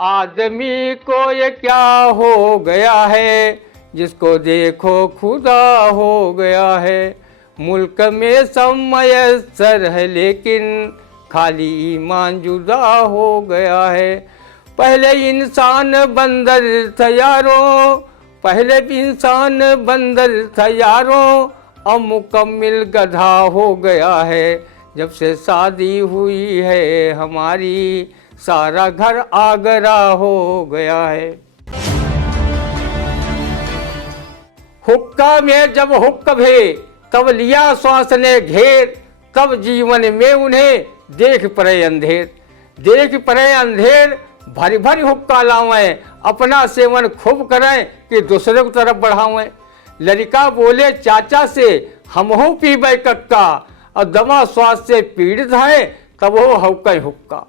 आदमी को ये क्या हो गया है, जिसको देखो खुदा हो गया है। मुल्क में सब मयस्सर है लेकिन खाली ईमान जुदा हो गया है। पहले इंसान बंदर था यारों, पहले इंसान बंदर था यारों, अब मुकम्मिल गधा हो गया है। जब से शादी हुई है हमारी, सारा घर आगरा हो गया है। हुक्का में जब हुक्क भे, तब लिया श्वास ने घेर, तब जीवन में उन्हें देख पड़े अंधेर। देख पड़े अंधेर, भरी भरी हुक्का लावें, अपना सेवन खूब करें कि दूसरे की तरफ बढ़ावें। लड़का बोले चाचा से, हम हो पीबे कक्का, और दमा स्वास्थ्य से पीड़ित है, तब हो हुक्का हुक्का।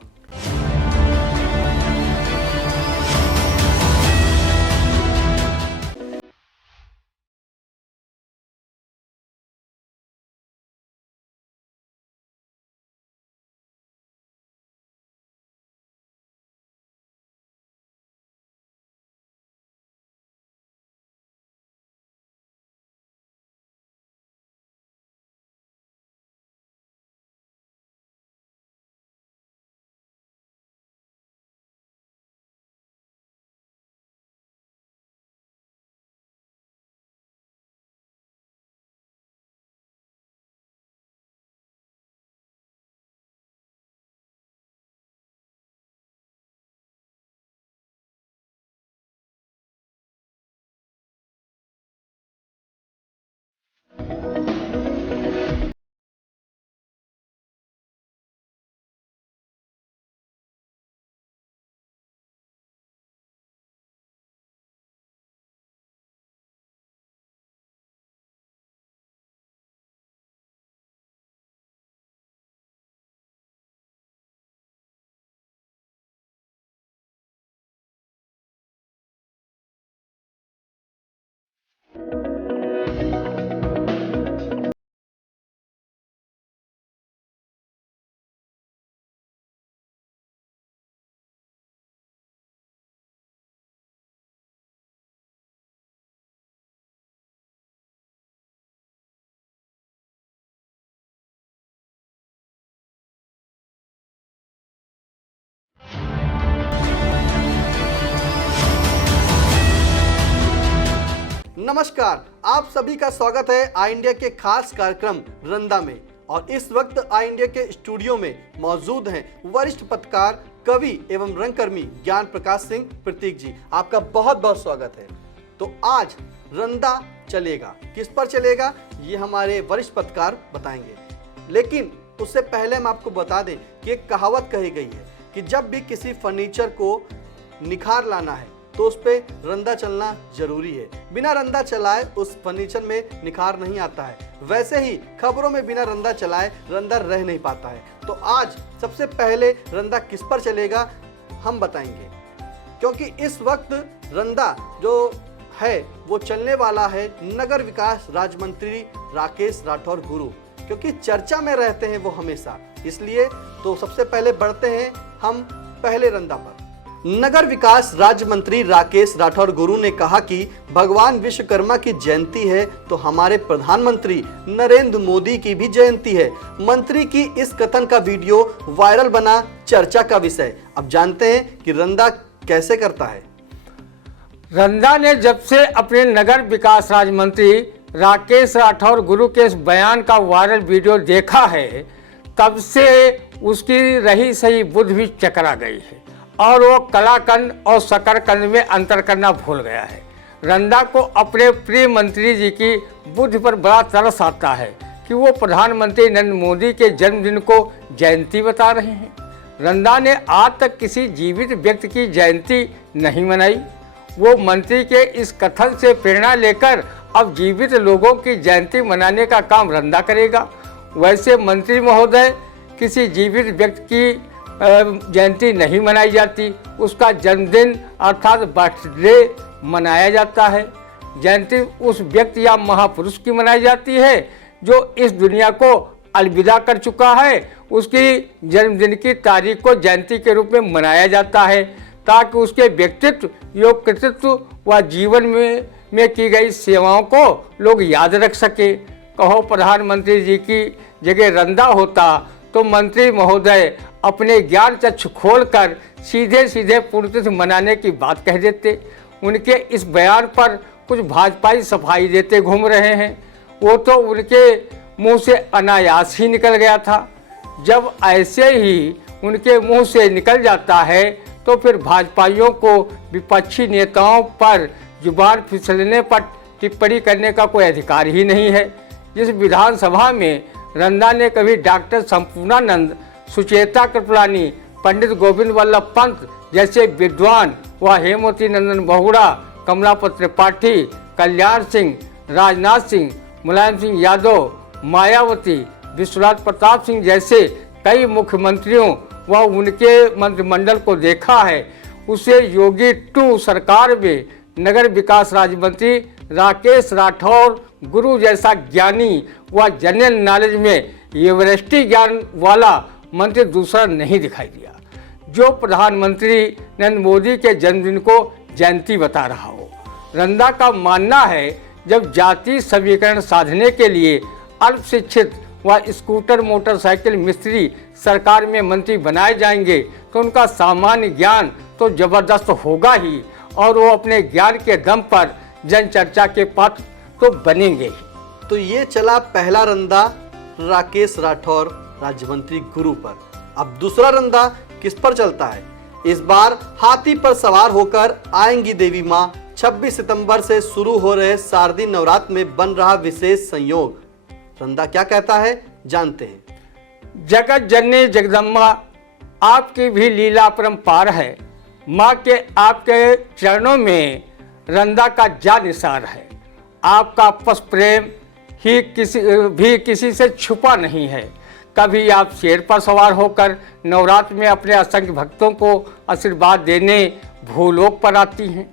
नमस्कार, आप सभी का स्वागत है आई इंडिया के खास कार्यक्रम रंदा में। और इस वक्त आई इंडिया के स्टूडियो में मौजूद हैं वरिष्ठ पत्रकार, कवि एवं रंगकर्मी ज्ञान प्रकाश सिंह प्रतीक जी। आपका बहुत बहुत स्वागत है। तो आज रंदा चलेगा, किस पर चलेगा ये हमारे वरिष्ठ पत्रकार बताएंगे। लेकिन उससे पहले हम आपको बता दें कि एक कहावत कही गई है कि जब भी किसी फर्नीचर को निखार लाना है तो उस पे रंदा चलना जरूरी है। बिना रंदा चलाए उस फर्नीचर में निखार नहीं आता है। वैसे ही खबरों में बिना रंदा चलाए रंदा रह नहीं पाता है। तो आज सबसे पहले रंदा किस पर चलेगा हम बताएंगे, क्योंकि इस वक्त रंदा जो है वो चलने वाला है नगर विकास राज्य मंत्री राकेश राठौर गुरु, क्योंकि चर्चा में रहते हैं वो हमेशा। इसलिए तो सबसे पहले बढ़ते हैं हम पहले रंदा पर। नगर विकास राज्य मंत्री राकेश राठौर गुरु ने कहा कि भगवान विश्वकर्मा की जयंती है तो हमारे प्रधानमंत्री नरेंद्र मोदी की भी जयंती है। मंत्री की इस कथन का वीडियो वायरल बना, चर्चा का विषय। अब जानते हैं कि रंदा कैसे करता है। रंदा ने जब से अपने नगर विकास राज्य मंत्री राकेश राठौर गुरु के इस बयान का वायरल वीडियो देखा है, तब से उसकी रही सही बुद्धि भी चकरा गई है और वो कलाकंद और शकरकंद में अंतर करना भूल गया है। रंदा को अपने प्रिय मंत्री जी की बुद्धि पर बड़ा तरस आता है कि वो प्रधानमंत्री नरेंद्र मोदी के जन्मदिन को जयंती बता रहे हैं। रंदा ने आज तक किसी जीवित व्यक्ति की जयंती नहीं मनाई। वो मंत्री के इस कथन से प्रेरणा लेकर अब जीवित लोगों की जयंती मनाने का काम रंदा करेगा। वैसे मंत्री महोदय, किसी जीवित व्यक्ति की जयंती नहीं मनाई जाती, उसका जन्मदिन अर्थात बर्थडे मनाया जाता है। जयंती उस व्यक्ति या महापुरुष की मनाई जाती है जो इस दुनिया को अलविदा कर चुका है। उसकी जन्मदिन की तारीख को जयंती के रूप में मनाया जाता है ताकि उसके व्यक्तित्व योग कृतित्व व जीवन में की गई सेवाओं को लोग याद रख सके। कहो प्रधानमंत्री जी की जगह रंदा होता तो मंत्री महोदय अपने ज्ञान चक्षु खोलकर सीधे सीधे पुण्यतिथि मनाने की बात कह देते। उनके इस बयान पर कुछ भाजपाई सफाई देते घूम रहे हैं। वो तो उनके मुंह से अनायास ही निकल गया था। जब ऐसे ही उनके मुंह से निकल जाता है तो फिर भाजपाइयों को विपक्षी नेताओं पर जुबान फिसलने पर टिप्पणी करने का कोई अधिकार ही नहीं है। जिस विधानसभा में रंदा ने कभी डॉक्टर संपूर्णानंद, सुचेता कृपलानी, पंडित गोविंद वल्लभ पंत जैसे विद्वान व हेमवती नंदन बहुगुणा, कमलापत त्रिपाठी, कल्याण सिंह, राजनाथ सिंह, मुलायम सिंह यादव, मायावती, विश्वनाथ प्रताप सिंह जैसे कई मुख्यमंत्रियों व उनके मंत्रिमंडल को देखा है, उसे योगी 2 सरकार में नगर विकास राज्य मंत्री राकेश राठौर गुरु जैसा ज्ञानी व जनरल नॉलेज में यूनिवर्सिटी ज्ञान वाला मंत्री दूसरा नहीं दिखाई दिया, जो प्रधानमंत्री नरेंद्र मोदी के जन्मदिन को जयंती बता रहा हो। रंदा का मानना है जब जाति समीकरण साधने के लिए अल्प शिक्षित व स्कूटर मोटरसाइकिल मिस्त्री सरकार में मंत्री बनाए जाएंगे तो उनका सामान्य ज्ञान तो जबरदस्त होगा ही और वो अपने ज्ञान के दम पर जन चर्चा के पात्र तो बनेंगे ही। तो ये चला पहला रंदा राकेश राठौर राज्य मंत्री गुरु पर। अब दूसरा रंदा किस पर चलता है? इस बार हाथी पर सवार होकर आएंगी देवी माँ। 26 सितंबर से शुरू हो रहे शारदीय नवरात्र में बन रहा विशेष संयोग। रंदा क्या कहता है, जानते हैं। जगत जननी जगदम्बा, आपकी भी लीला परंपार है। माँ के आपके चरणों में रंदा का जा निसार है। आपका आपस प्रेम ही किसी से छुपा नहीं है। कभी आप शेर पर सवार होकर नवरात्र में अपने असंख्य भक्तों को आशीर्वाद देने भूलोक पर आती हैं।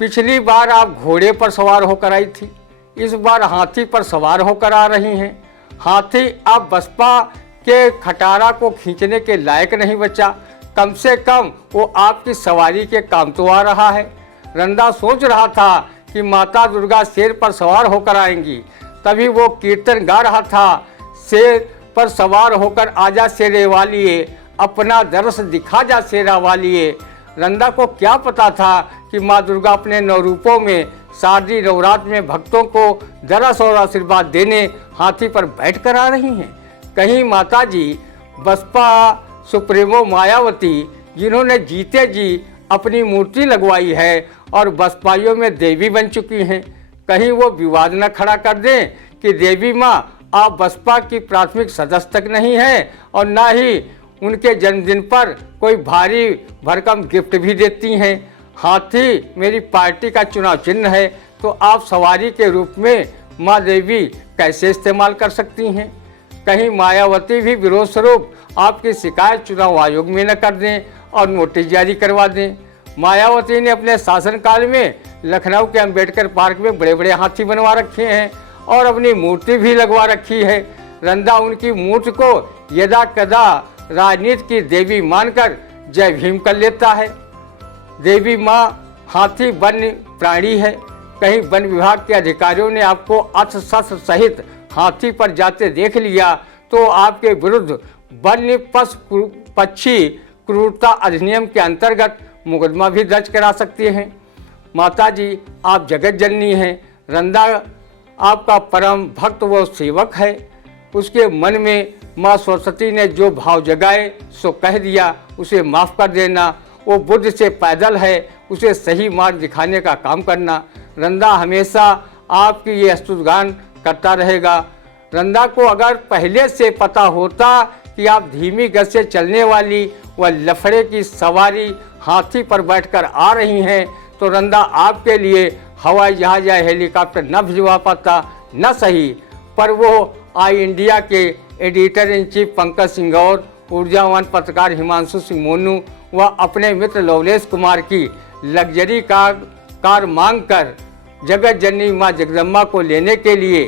पिछली बार आप घोड़े पर सवार होकर आई थी, इस बार हाथी पर सवार होकर आ रही हैं। हाथी अब बसपा के खटारा को खींचने के लायक नहीं बचा, कम से कम वो आपकी सवारी के काम तो आ रहा है। रंदा सोच रहा था कि माता दुर्गा शेर पर सवार होकर आएंगी, तभी वो कीर्तन गा रहा था, शेर पर सवार होकर आजा शेरे वालिए, अपना दरस दिखा जा शेरा वालिए। रंदा को क्या पता था कि माँ दुर्गा अपने 9 रूपों में शारदीय नवरात्र में भक्तों को दरस और आशीर्वाद देने हाथी पर बैठकर आ रही हैं। कहीं माता जी बसपा सुप्रीमो मायावती, जिन्होंने जीते जी अपनी मूर्ति लगवाई है और बसपाइयों में देवी बन चुकी हैं, कहीं वो विवाद न खड़ा कर दें कि देवी माँ आप बसपा की प्राथमिक सदस्य तक नहीं है और ना ही उनके जन्मदिन पर कोई भारी भरकम गिफ्ट भी देती हैं। हाथी मेरी पार्टी का चुनाव चिन्ह है, तो आप सवारी के रूप में माँ देवी कैसे इस्तेमाल कर सकती हैं? कहीं मायावती भी विरोध स्वरूप आपकी शिकायत चुनाव आयोग में न कर दें और नोटिस जारी करवा दें। मायावती ने अपने शासनकाल में लखनऊ के अंबेडकर पार्क में बड़े बड़े हाथी बनवा रखे हैं और अपनी मूर्ति भी लगवा रखी है। रंदा उनकी मूर्ति को यदा कदा राजनीति की देवी मानकर जय भीम कर लेता है। देवी माँ हाथी वन्य प्राणी है। कहीं वन विभाग के अधिकारियों ने आपको अस्त्र शस्त्र सहित हाथी पर जाते देख लिया तो आपके विरुद्ध वन्य पशु पक्षी क्रूरता अधिनियम के अंतर्गत मुकदमा भी दर्ज करा सकते हैं। माताजी आप जगत जननी हैं। रंदा आपका परम भक्त व सेवक है। उसके मन में माँ सरस्वती ने जो भाव जगाए सो कह दिया, उसे माफ़ कर देना। वो बुद्ध से पैदल है, उसे सही मार्ग दिखाने का काम करना। रंदा हमेशा आपकी ये स्तुतिगान करता रहेगा। रंदा को अगर पहले से पता होता कि आप धीमी गति से चलने वाली व लफड़े की सवारी हाथी पर बैठकर आ रही हैं तो रंदा आपके लिए हवाई जहाज या हेलीकॉप्टर न भिजवा पाता, न सही, पर वो आई इंडिया के editor in chief Pankaj Singh और ऊर्जावान पत्रकार हिमांशु सिंह मोनू व अपने मित्र लवलेश कुमार की लग्जरी कार मांग कर जगत जननी माँ जगदम्बा को लेने के लिए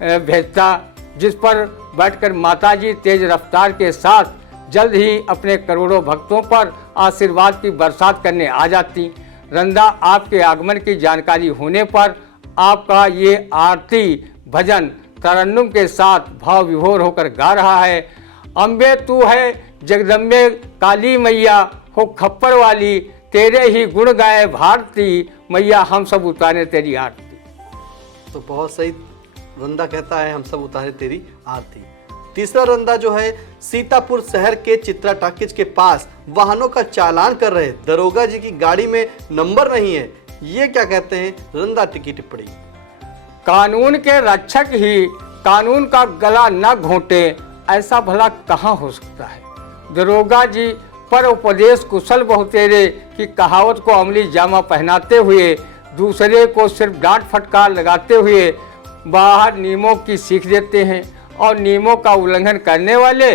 भेजता, जिस पर बैठकर माताजी तेज रफ्तार के साथ जल्द ही अपने करोड़ों भक्तों पर आशीर्वाद की बरसात करने आ जाती। रंदा आपके आगमन की जानकारी होने पर आपका ये आरती भजन तरन्नुम के साथ भाव विभोर होकर गा रहा है। अम्बे तू है जगदम्बे काली मैया हो खप्पर वाली, तेरे ही गुण गाए भारती मैया हम सब उतारे तेरी आरती। तो बहुत सही रंदा कहता है हम सब उतारे तेरी आरती। तीसरा रंदा जो है सीतापुर शहर के चित्रा टाकिज के पास वाहनों का चालान कर रहे दरोगा जी की गाड़ी में नंबर नहीं है, ये क्या कहते हैं रंदा की टिप्पणी। कानून के रक्षक ही कानून का गला न घोंटे, ऐसा भला कहाँ हो सकता है। दरोगा जी पर उपदेश कुशल बहुतेरे की कहावत को अमली जामा पहनाते हुए दूसरे को सिर्फ डांट फटकार लगाते हुए बाहर नियमों की सीख देते हैं और नियमों का उल्लंघन करने वाले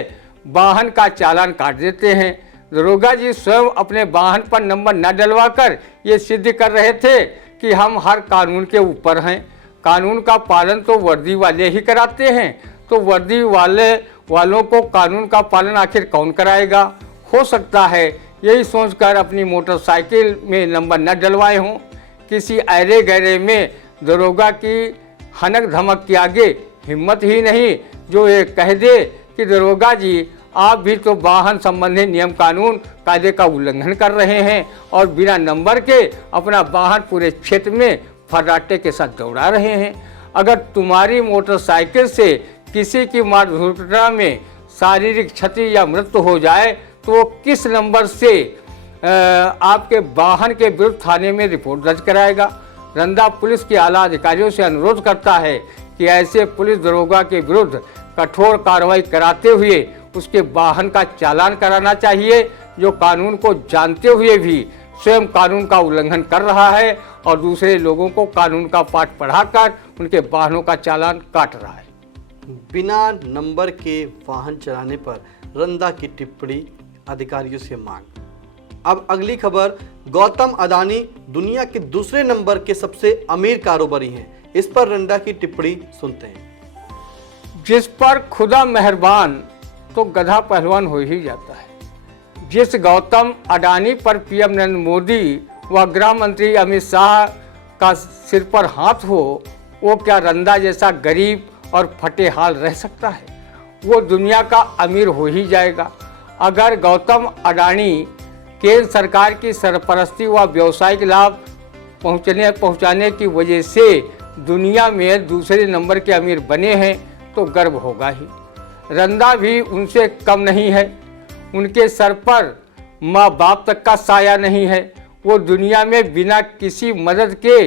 वाहन का चालान काट देते हैं। दरोगा जी स्वयं अपने वाहन पर नंबर न डलवाकर ये सिद्ध कर रहे थे कि हम हर कानून के ऊपर हैं। कानून का पालन तो वर्दी वाले ही कराते हैं, तो वर्दी वालों को कानून का पालन आखिर कौन कराएगा। हो सकता है यही सोचकर अपनी मोटरसाइकिल में नंबर न डलवाए हों। किसी ऐरे गहरे में दरोगा की हनक धमक के आगे हिम्मत ही नहीं जो ये कह दे कि दरोगा जी आप भी तो वाहन संबंधी नियम कानून कायदे का उल्लंघन कर रहे हैं और बिना नंबर के अपना वाहन पूरे क्षेत्र में फर्राटे के साथ दौड़ा रहे हैं। अगर तुम्हारी मोटरसाइकिल से किसी की मार्ग दुर्घटना में शारीरिक क्षति या मृत्यु हो जाए तो वो किस नंबर से आपके वाहन के विरुद्ध थाने में रिपोर्ट दर्ज कराएगा। रंदा पुलिस के आला अधिकारियों से अनुरोध करता है कि ऐसे पुलिस दरोगा के विरुद्ध कठोर कार्रवाई कराते हुए उसके वाहन का चालान कराना चाहिए, जो कानून को जानते हुए भी स्वयं कानून का उल्लंघन कर रहा है और दूसरे लोगों को कानून का पाठ पढ़ाकर उनके वाहनों का चालान काट रहा है। बिना नंबर के वाहन चलाने पर रंदा की टिप्पणी, अधिकारियों से मांग। अब अगली खबर, गौतम अडानी दुनिया के दूसरे नंबर के सबसे अमीर कारोबारी हैं। इस पर रंदा की टिप्पणी सुनते हैं। जिस पर खुदा मेहरबान तो गधा पहलवान हो ही जाता है। जिस गौतम अडानी पर पीएम नरेंद्र मोदी व गृह मंत्री अमित शाह का सिर पर हाथ हो, वो क्या रंदा जैसा गरीब और फटे हाल रह सकता है। वो दुनिया का अमीर हो ही जाएगा। अगर गौतम अडानी केंद्र सरकार की सरपरस्ती व व्यावसायिक लाभ पहुंचाने की वजह से दुनिया में दूसरे नंबर के अमीर बने हैं तो गर्व होगा ही। रंदा भी उनसे कम नहीं है। उनके सर पर माँ बाप तक का साया नहीं है। वो दुनिया में बिना किसी मदद के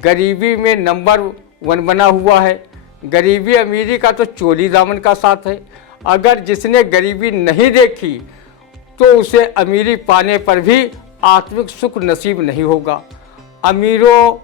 गरीबी में नंबर 1 बना हुआ है। गरीबी अमीरी का तो चोली दामन का साथ है। अगर जिसने गरीबी नहीं देखी तो उसे अमीरी पाने पर भी आत्मिक सुख नसीब नहीं होगा। अमीरों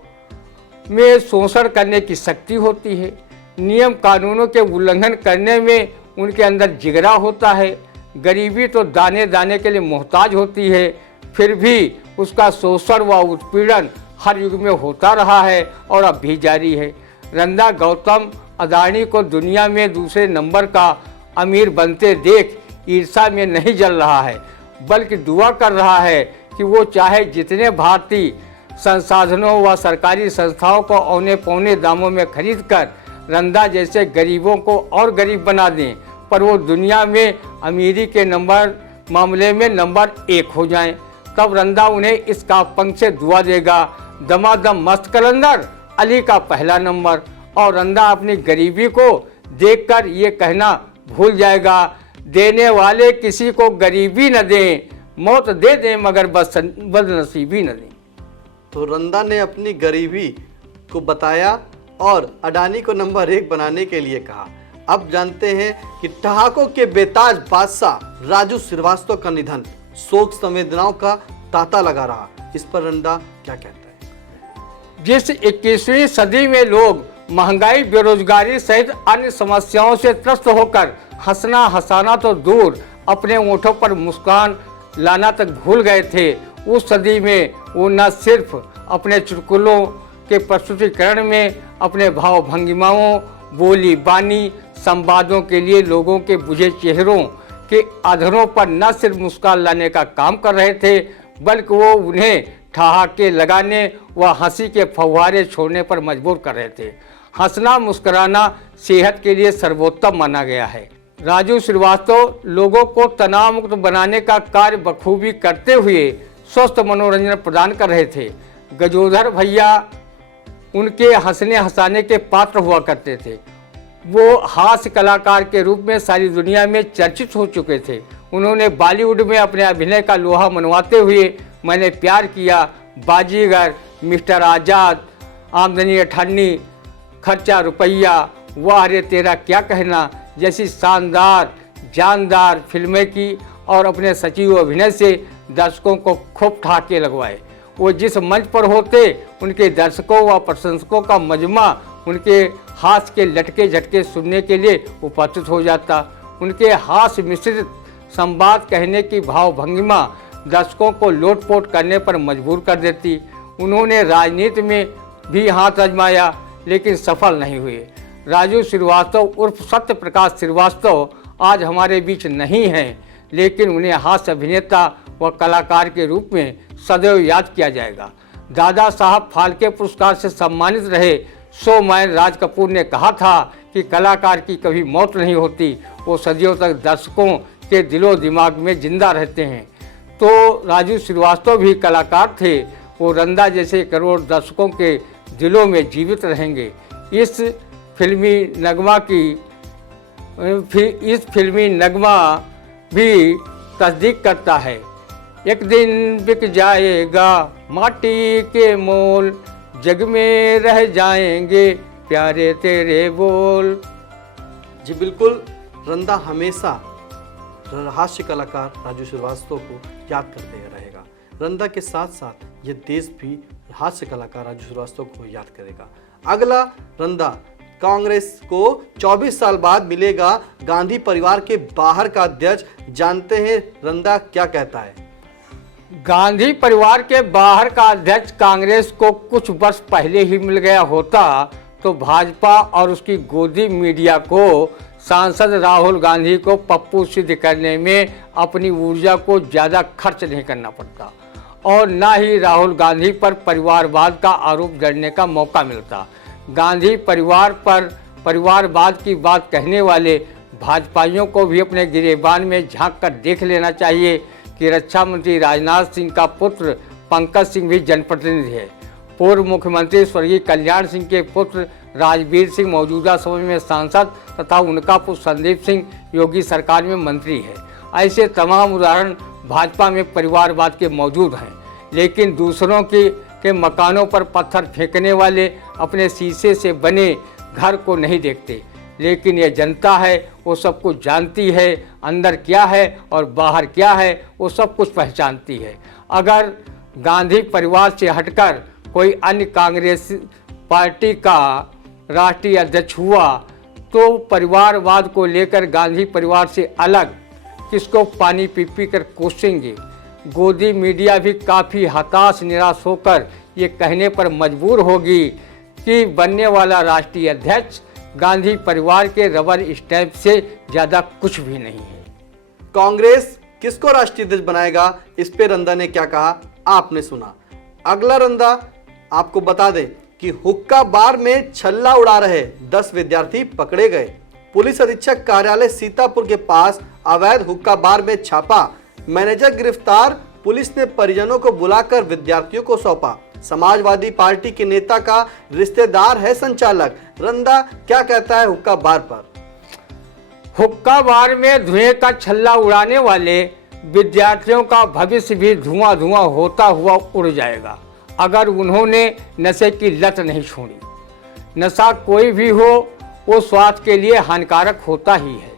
में शोषण करने की शक्ति होती है। नियम कानूनों के उल्लंघन करने में उनके अंदर जिगरा होता है। गरीबी तो दाने दाने के लिए मोहताज होती है, फिर भी उसका शोषण व उत्पीड़न हर युग में होता रहा है और अब भी जारी है। रंदा गौतम अडानी को दुनिया में दूसरे नंबर का अमीर बनते देख ईर्ष्या में नहीं जल रहा है, बल्कि दुआ कर रहा है कि वो चाहे जितने भारतीय संसाधनों व सरकारी संस्थाओं को औने पौने दामों में खरीद कर रंदा जैसे गरीबों को और गरीब बना दें, पर वो दुनिया में अमीरी के मामले में नंबर 1 हो जाएं। तब रंदा उन्हें इस काव्यपंक्ति से दुआ देगा, दमादम मस्त कलंदर अली का पहला नंबर। और रंदा अपनी गरीबी को देखकर ये कहना भूल जाएगा, देने वाले किसी को गरीबी न दें, मौत दे दें मगर बदनसीबी न दें। तो रंदा ने अपनी गरीबी को बताया और अडानी को नंबर 1 बनाने के लिए कहा। अब जानते हैं कि ठहाकों के बेताज बादशाह राजू श्रीवास्तव का निधन शोक संवेदनाओं का तांता लगा रहा। इस पर रंदा क्या कहता है। जिस 21वीं सदी में लोग महंगाई, बेरोजगारी सहित अन्य समस्याओं से त्रस्त होकर हंसना हंसाना तो दूर अपने ओंठों पर मुस्कान लाना तक भूल गए थे, उस सदी में वो न सिर्फ अपने चुटकुलों के प्रस्तुतिकरण में अपने भाव भंगिमाओं, बोली बानी, संवादों के लिए लोगों के बुझे चेहरों कि अधरों पर न सिर्फ मुस्कान लाने का काम कर रहे थे, बल्कि वो उन्हें ठहाके लगाने व हंसी के फव्वारे छोड़ने पर मजबूर कर रहे थे। हंसना मुस्कुराना सेहत के लिए सर्वोत्तम माना गया है। राजू श्रीवास्तव लोगों को तनाव मुक्त बनाने का कार्य बखूबी करते हुए स्वस्थ मनोरंजन प्रदान कर रहे थे। गजोधर भैया उनके हंसने हंसाने के पात्र हुआ करते थे। वो हास्य कलाकार के रूप में सारी दुनिया में चर्चित हो चुके थे। उन्होंने बॉलीवुड में अपने अभिनय का लोहा मनवाते हुए मैंने प्यार किया, बाजीगर, मिस्टर आज़ाद, आमदनी अठन्नी, खर्चा रुपया, वाह रे तेरा क्या कहना जैसी शानदार जानदार फिल्में की और अपने सचिव अभिनय से दर्शकों को खूब ठहाके लगवाए। वो जिस मंच पर होते उनके दर्शकों व प्रशंसकों का मजमा उनके हास्य के लटके झटके सुनने के लिए उपस्थित हो जाता। उनके हास्य मिश्रित संवाद कहने की भावभंगिमा दर्शकों को लोटपोट करने पर मजबूर कर देती। उन्होंने राजनीति में भी हाथ आजमाया लेकिन सफल नहीं हुए। राजू श्रीवास्तव उर्फ सत्य प्रकाश श्रीवास्तव आज हमारे बीच नहीं हैं, लेकिन उन्हें हास्य अभिनेता व कलाकार के रूप में सदैव याद किया जाएगा। दादा साहब फाल्के पुरस्कार से सम्मानित रहे शो मैन राज कपूर ने कहा था कि कलाकार की कभी मौत नहीं होती, वो सदियों तक दर्शकों के दिलो दिमाग में जिंदा रहते हैं। तो राजू श्रीवास्तव भी कलाकार थे, वो रंदा जैसे करोड़ दर्शकों के दिलों में जीवित रहेंगे। इस फिल्मी नगमा भी तस्दीक करता है, एक दिन बिक जाएगा माटी के मोल, जग में रह जाएंगे प्यारे तेरे बोल। जी बिल्कुल, रंदा हमेशा हास्य कलाकार राजू श्रीवास्तव को याद करते रहेगा। रंदा के साथ साथ ये देश भी हास्य कलाकार राजू श्रीवास्तव को याद करेगा। अगला रंदा कांग्रेस को 24 साल बाद मिलेगा गांधी परिवार के बाहर का अध्यक्ष। जानते हैं रंदा क्या कहता है। गांधी परिवार के बाहर का अध्यक्ष कांग्रेस को कुछ वर्ष पहले ही मिल गया होता तो भाजपा और उसकी गोदी मीडिया को सांसद राहुल गांधी को पप्पू सिद्ध करने में अपनी ऊर्जा को ज़्यादा खर्च नहीं करना पड़ता और न ही राहुल गांधी पर परिवारवाद का आरोप जड़ने का मौका मिलता। गांधी परिवार पर परिवारवाद की बात कहने वाले भाजपाइयों को भी अपने गिरेबान में झांक कर देख लेना चाहिए कि रक्षा मंत्री राजनाथ सिंह का पुत्र पंकज सिंह भी जनप्रतिनिधि है। पूर्व मुख्यमंत्री स्वर्गीय कल्याण सिंह के पुत्र राजवीर सिंह मौजूदा समय में सांसद तथा उनका पुत्र संदीप सिंह योगी सरकार में मंत्री है। ऐसे तमाम उदाहरण भाजपा में परिवारवाद के मौजूद हैं, लेकिन दूसरों के मकानों पर पत्थर फेंकने वाले अपने शीशे से बने घर को नहीं देखते। लेकिन ये जनता है, वो सब कुछ जानती है, अंदर क्या है और बाहर क्या है वो सब कुछ पहचानती है। अगर गांधी परिवार से हटकर कोई अन्य कांग्रेस पार्टी का राष्ट्रीय अध्यक्ष हुआ तो परिवारवाद को लेकर गांधी परिवार से अलग किसको पानी पी पी कर कोसेंगे। गोदी मीडिया भी काफ़ी हताश निराश होकर ये कहने पर मजबूर होगी कि बनने वाला राष्ट्रीय अध्यक्ष गांधी परिवार के रबर स्टैंप से ज़्यादा कुछ भी नहीं है। कांग्रेस किसको राष्ट्रीय अध्यक्ष बनाएगा, इस पे रंदा ने क्या कहा आपने सुना। अगला रंदा आपको बता दें कि हुक्का बार में छल्ला उड़ा रहे 10 विद्यार्थी पकड़े गए। पुलिस अधीक्षक कार्यालय सीतापुर के पास अवैध हुक्का बार में छापा, मैनेजर गिरफ्तार। पुलिस ने परिजनों को बुलाकर विद्यार्थियों को सौंपा। समाजवादी पार्टी के नेता का रिश्तेदार है संचालक। रंदा क्या कहता है हुक्का बार पर। हुक्का बार में धुएं का छल्ला उड़ाने वाले विद्यार्थियों का भविष्य भी धुआं धुआं होता हुआ उड़ जाएगा अगर उन्होंने नशे की लत नहीं छोड़ी। नशा कोई भी हो वो स्वास्थ्य के लिए हानिकारक होता ही है।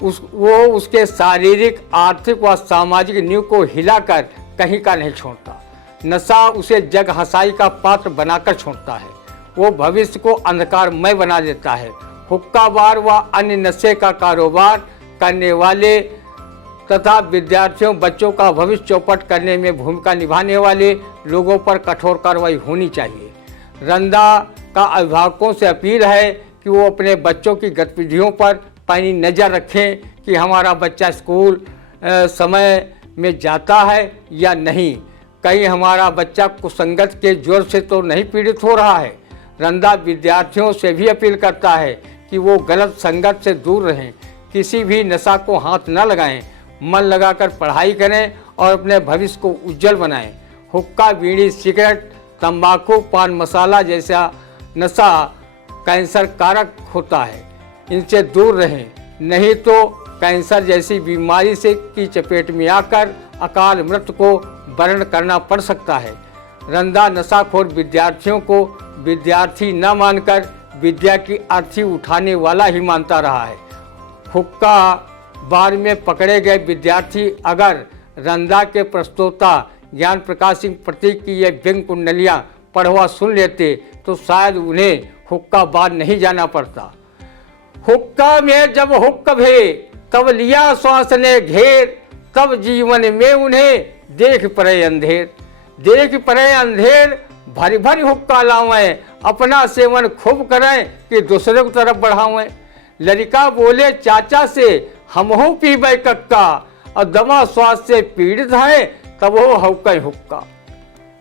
वो उसके शारीरिक, आर्थिक व सामाजिक नींव को हिलाकर कहीं का नहीं छोड़ता। नशा उसे जग हंसाई का पात्र बनाकर छोड़ता है। वो भविष्य को अंधकारमय बना देता है। हुक्का बार व अन्य नशे का कारोबार करने वाले तथा विद्यार्थियों बच्चों का भविष्य चौपट करने में भूमिका निभाने वाले लोगों पर कठोर कार्रवाई होनी चाहिए। रंदा का अभिभावकों से अपील है कि वो अपने बच्चों की गतिविधियों पर पैनी नज़र रखें कि हमारा बच्चा स्कूल समय में जाता है या नहीं, कहीं हमारा बच्चा कुसंगत के जोर से तो नहीं पीड़ित हो रहा है। रंदा विद्यार्थियों से भी अपील करता है कि वो गलत संगत से दूर रहें, किसी भी नशा को हाथ न लगाएं, मन लगाकर पढ़ाई करें और अपने भविष्य को उज्जवल बनाएं। हुक्का, बीड़ी, सिगरेट, तंबाकू, पान मसाला जैसा नशा कैंसर कारक होता है, इनसे दूर रहें, नहीं तो कैंसर जैसी बीमारी से की चपेट में आकर अकाल मृत्यु को वर्ण करना पड़ सकता है। रंदा नशाखोर विद्यार्थियों को विद्यार्थी न मानकर विद्या की अर्थी उठाने वाला ही मानता रहा है। हुक्का बार में पकड़े गए विद्यार्थी अगर रंदा के प्रस्तोता ज्ञान प्रकाश सिंह प्रतीक की ये व्यंग कुंडलियाँ पढ़वा सुन लेते तो शायद उन्हें हुक्का बार नहीं जाना पड़ता। हुक्का में जब हुक्क भे तब लिया श्वास ने घेर, तब जीवन में उन्हें देख पड़े अंधेर। देख पड़े अंधेर, भरी भरी हुक्का लावें, अपना सेवन खूब करें कि दूसरे की तरफ बढ़ावें। लड़का बोले चाचा से हम हो पीबे कक्का, और दमा स्वास्थ्य से पीड़ित है तब हो हुक्का हुक्का।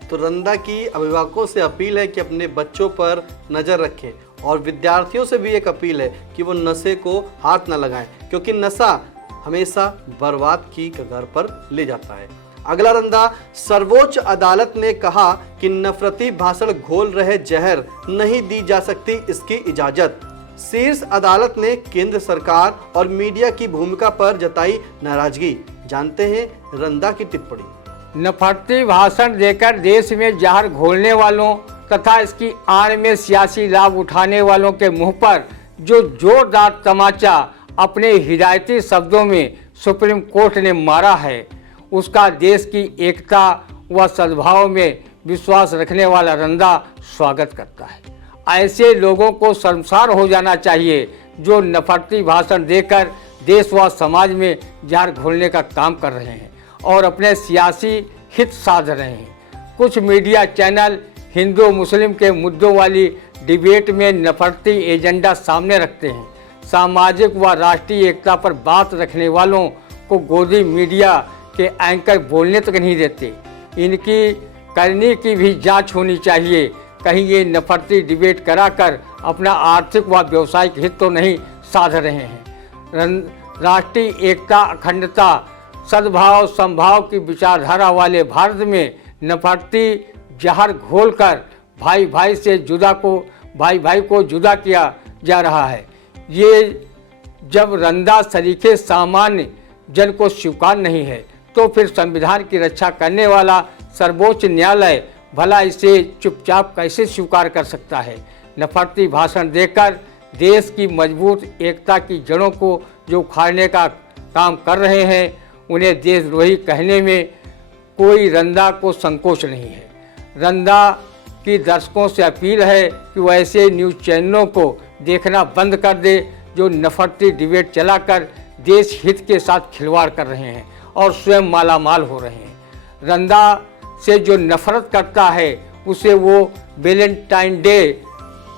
तो रंदा की अभिभावकों से अपील है कि अपने बच्चों पर नज़र रखें और विद्यार्थियों से भी एक अपील है कि वो नशे को हाथ न लगाएं, क्योंकि नशा हमेशा बर्बाद की कगार पर ले जाता है। अगला रंदा, सर्वोच्च अदालत ने कहा कि नफरती भाषण घोल रहे जहर नहीं दी जा सकती इसकी इजाजत। शीर्ष अदालत ने केंद्र सरकार और मीडिया की भूमिका पर जताई नाराजगी। जानते हैं रंदा की टिप्पणी। नफरती भाषण देकर देश में जहर घोलने वालों तथा इसकी आड़ में सियासी लाभ उठाने वालों के मुंह पर जो जोरदार तमाचा अपने हिदायती शब्दों में सुप्रीम कोर्ट ने मारा है, उसका देश की एकता व सद्भाव में विश्वास रखने वाला रंदा स्वागत करता है। ऐसे लोगों को शर्मसार हो जाना चाहिए जो नफरती भाषण देकर देश व समाज में जहर घोलने का काम कर रहे हैं और अपने सियासी हित साध रहे हैं। कुछ मीडिया चैनल हिंदू मुस्लिम के मुद्दों वाली डिबेट में नफरती एजेंडा सामने रखते हैं। सामाजिक व राष्ट्रीय एकता पर बात रखने वालों को गोदी मीडिया के एंकर बोलने तक नहीं देते। इनकी करनी की भी जांच होनी चाहिए, कहीं ये नफरती डिबेट कराकर अपना आर्थिक व व्यावसायिक हित तो नहीं साध रहे हैं। राष्ट्रीय एकता, अखंडता, सद्भाव, संभाव की विचारधारा वाले भारत में नफरती जहर घोलकर भाई भाई को जुदा किया जा रहा है। ये जब रंदा सरीखे सामान्य जन को स्वीकार नहीं है तो फिर संविधान की रक्षा करने वाला सर्वोच्च न्यायालय भला इसे चुपचाप कैसे स्वीकार कर सकता है। नफरती भाषण देकर देश की मजबूत एकता की जड़ों को जो उखाड़ने का काम कर रहे हैं, उन्हें देशद्रोही कहने में कोई रंदा को संकोच नहीं है। रंदा की दर्शकों से अपील है कि वह ऐसे न्यूज़ चैनलों को देखना बंद कर दे जो नफरती डिबेट चलाकर देश हित के साथ खिलवाड़ कर रहे हैं और स्वयं मालामाल हो रहे हैं। रंदा से जो नफरत करता है उसे वो वैलेंटाइन डे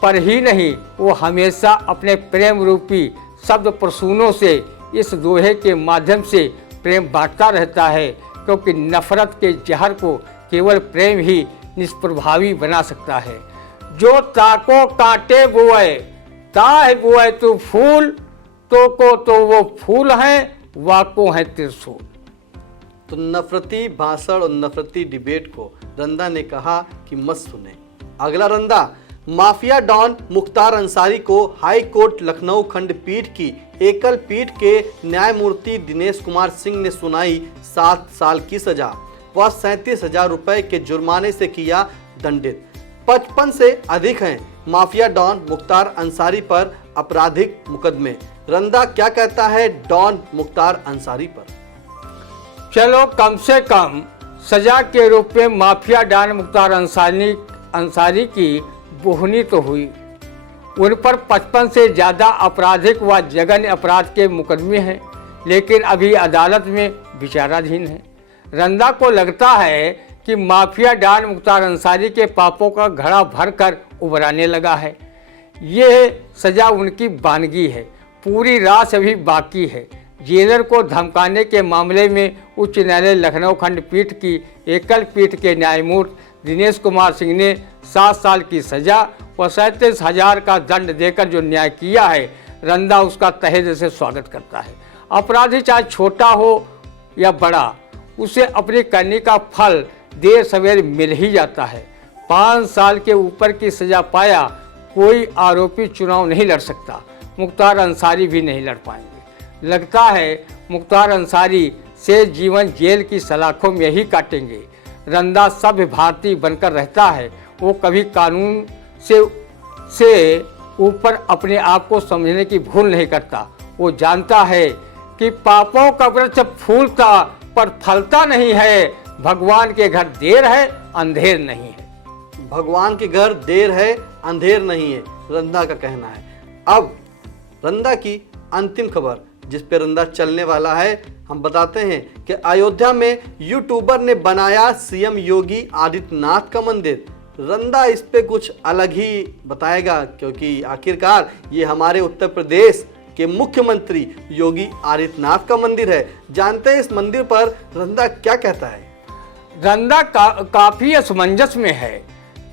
पर ही नहीं, वो हमेशा अपने प्रेम रूपी शब्द प्रसूनों से इस दोहे के माध्यम से प्रेम बांटता रहता है, क्योंकि नफरत के जहर को केवल प्रेम ही निष्प्रभावी बना सकता है। जो ताको कांटे बोए ताह बोए तो फूल, तो को तो वो फूल हैं, वाको है त्रिशूल। तो नफरती भाषण और नफरती डिबेट को रंदा ने कहा कि मत सुने। अगला रंदा, माफिया डॉन मुख्तार अंसारी को हाई कोर्ट लखनऊ खंडपीठ की एकल पीठ के न्यायमूर्ति दिनेश कुमार सिंह ने सुनाई 7 साल की सजा व 37,000 रुपए के जुर्माने से किया दंडित। 55 से अधिक हैं माफिया डॉन मुख्तार अंसारी पर आपराधिक मुकदमे। रंदा क्या कहता है डॉन मुख्तार अंसारी पर? चलो कम से कम सजा के रूप में माफिया डॉन मुख्तार अंसारी की बोहनी तो हुई। उन पर 55 से ज़्यादा आपराधिक व जघन्य अपराध के मुकदमे हैं, लेकिन अभी अदालत में विचाराधीन है। रंदा को लगता है कि माफिया डॉन मुख्तार अंसारी के पापों का घड़ा भरकर उभराने लगा है। ये सज़ा उनकी वानगी है। पूरी रास अभी बाकी है। जेलर को धमकाने के मामले में उच्च न्यायालय लखनऊ खंडपीठ की एकल पीठ के न्यायमूर्ति दिनेश कुमार सिंह ने 7 साल की सजा व 37,000 का दंड देकर जो न्याय किया है, रंदा उसका तहे दिल से स्वागत करता है। अपराधी चाहे छोटा हो या बड़ा, उसे अपनी करनी का फल देर सवेर मिल ही जाता है। 5 साल के ऊपर की सजा पाया कोई आरोपी चुनाव नहीं लड़ सकता। मुख्तार अंसारी भी नहीं लड़ पाएंगे। लगता है मुख्तार अंसारी से जीवन जेल की सलाखों में ही काटेंगे। रंदा सभ्य भारतीय बनकर रहता है। वो कभी कानून से ऊपर अपने आप को समझने की भूल नहीं करता। वो जानता है कि पापों का वृक्ष फूलता पर फलता नहीं है। भगवान के घर देर है, अंधेर नहीं है। भगवान के घर देर है, अंधेर नहीं है, रंदा का कहना है। अब रंदा की अंतिम खबर जिस पे रंदा चलने वाला है, हम बताते हैं कि अयोध्या में यूट्यूबर ने बनाया सीएम योगी आदित्यनाथ का मंदिर। रंदा इस पे कुछ अलग ही बताएगा, क्योंकि आखिरकार ये हमारे उत्तर प्रदेश के मुख्यमंत्री योगी आदित्यनाथ का मंदिर है। जानते हैं इस मंदिर पर रंदा क्या कहता है। रंदा काफी असमंजस में है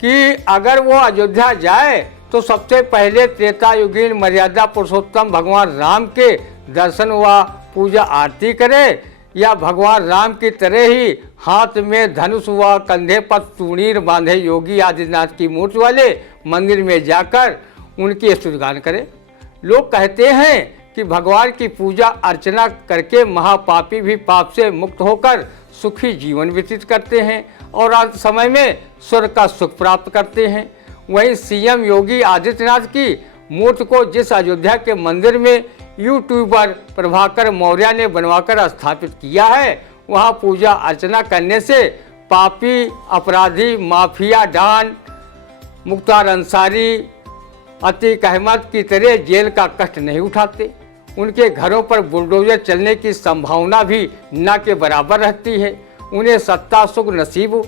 कि अगर वो अयोध्या जाए तो सबसे पहले त्रेता युगीन मर्यादा पुरुषोत्तम भगवान राम के दर्शन व पूजा आरती करे, या भगवान राम की तरह ही हाथ में धनुष व कंधे पर चूणीर बांधे योगी आदित्यनाथ की मूर्ति वाले मंदिर में जाकर उनकी स्तुतिगान करे। लोग कहते हैं कि भगवान की पूजा अर्चना करके महापापी भी पाप से मुक्त होकर सुखी जीवन व्यतीत करते हैं और अंत समय में स्वर्ग का सुख प्राप्त करते हैं। वहीं सीएम योगी आदित्यनाथ की मूर्ति को जिस अयोध्या के मंदिर में यूट्यूबर प्रभाकर मौर्य ने बनवाकर स्थापित किया है, वहां पूजा अर्चना करने से पापी, अपराधी, माफिया डॉन मुख्तार अंसारी, अतीक अहमद की तरह जेल का कष्ट नहीं उठाते। उनके घरों पर बुलडोजर चलने की संभावना भी न के बराबर रहती है। उन्हें सत्ता सुख नसीब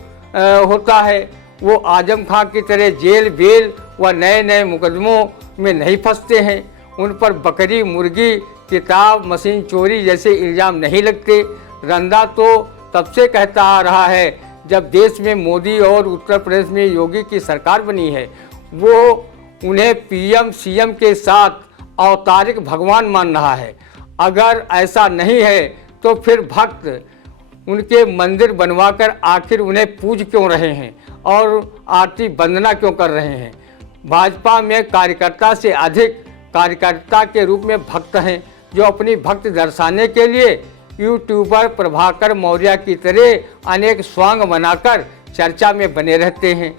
होता है। वो आजम खां की तरह जेल बेल व नए नए मुकदमों में नहीं फंसते हैं। उन पर बकरी, मुर्गी, किताब, मशीन चोरी जैसे इल्ज़ाम नहीं लगते। रंदा तो तब से कहता आ रहा है जब देश में मोदी और उत्तर प्रदेश में योगी की सरकार बनी है। वो उन्हें पीएम सीएम के साथ अवतारिक भगवान मान रहा है। अगर ऐसा नहीं है तो फिर भक्त उनके मंदिर बनवाकर आखिर उन्हें पूज क्यों रहे हैं और आरती वंदना क्यों कर रहे हैं। भाजपा में कार्यकर्ता से अधिक कार्यकर्ता के रूप में भक्त हैं, जो अपनी भक्ति दर्शाने के लिए यूट्यूबर प्रभाकर मौर्य की तरह अनेक स्वांग बनाकर चर्चा में बने रहते हैं।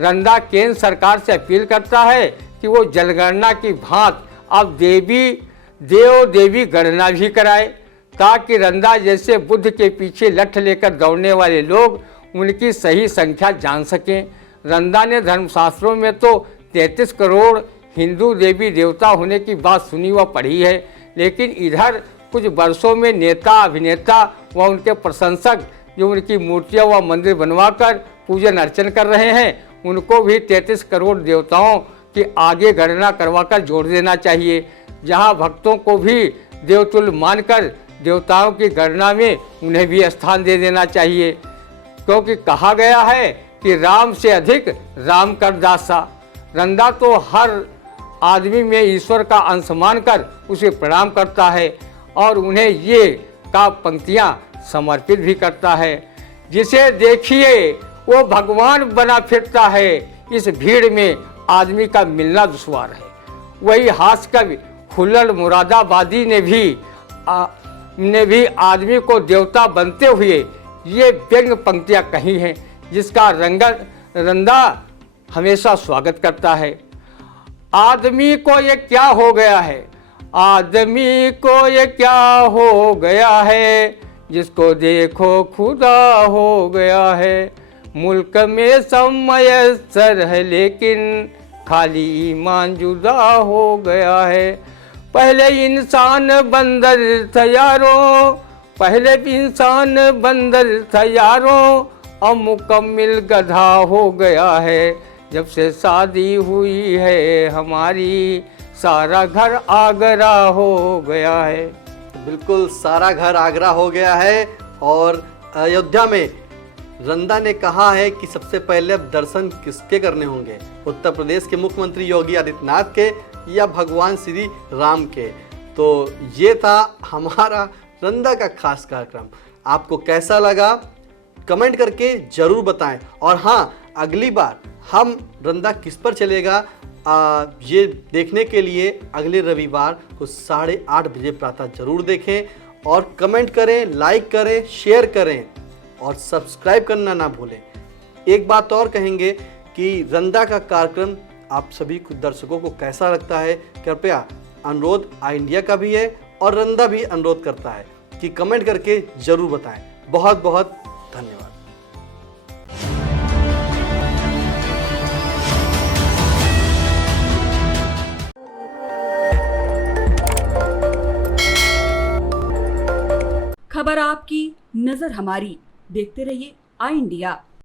रंदा केंद्र सरकार से अपील करता है कि वो जनगणना की भांति अब देव देवी गणना भी कराए, ताकि रंदा जैसे बुद्ध के पीछे लठ लेकर दौड़ने वाले लोग उनकी सही संख्या जान सकें। रंदा ने धर्मशास्त्रों में तो 33 करोड़ हिंदू देवी देवता होने की बात सुनी व पढ़ी है, लेकिन इधर कुछ वर्षों में नेता, अभिनेता व उनके प्रशंसक जो उनकी मूर्तियां व मंदिर बनवाकर पूजन अर्चन कर रहे हैं, उनको भी 33 करोड़ देवताओं की आगे गणना करवाकर जोड़ देना चाहिए। जहां भक्तों को भी देवतुल्य मानकर देवताओं की गणना में उन्हें भी स्थान दे देना चाहिए, क्योंकि कहा गया है कि राम से अधिक राम कर दासा। रंदा तो हर आदमी में ईश्वर का अंश मानकर उसे प्रणाम करता है और उन्हें ये का पंक्तियाँ समर्पित भी करता है। जिसे देखिए वो भगवान बना फिरता है, इस भीड़ में आदमी का मिलना दुश्वार है। वही हास्य कवि खुल्लल मुरादाबादी ने भी आदमी को देवता बनते हुए ये व्यंग पंक्तियाँ कही हैं, जिसका रंदा हमेशा स्वागत करता है। आदमी को ये क्या हो गया है, आदमी को ये क्या हो गया है, जिसको देखो खुदा हो गया है। मुल्क में सब मयस्सर है लेकिन खाली ईमान जुदा हो गया है। पहले इंसान बंदर था यारों, पहले इंसान बंदर था यारों, अब मुकम्मिल गधा हो गया है। जब से शादी हुई है हमारी, सारा घर आगरा हो गया है। बिल्कुल सारा घर आगरा हो गया है। और अयोध्या में रंदा ने कहा है कि सबसे पहले अब दर्शन किसके करने होंगे, उत्तर प्रदेश के मुख्यमंत्री योगी आदित्यनाथ के या भगवान श्री राम के। तो ये था हमारा रंदा का खास कार्यक्रम। आपको कैसा लगा कमेंट करके ज़रूर बताएं। और हाँ, अगली बार हम रंदा किस पर चलेगा ये देखने के लिए अगले रविवार को 8:30 बजे प्रातः जरूर देखें और कमेंट करें, लाइक करें, शेयर करें और सब्सक्राइब करना ना भूलें। एक बात और कहेंगे कि रंदा का कार्यक्रम आप सभी दर्शकों को कैसा लगता है, कृपया अनुरोध आई इंडिया का भी है और रंदा भी अनुरोध करता है कि कमेंट करके ज़रूर बताएं। बहुत बहुत धन्यवाद। खबर आपकी, नजर हमारी। देखते रहिए आई इंडिया।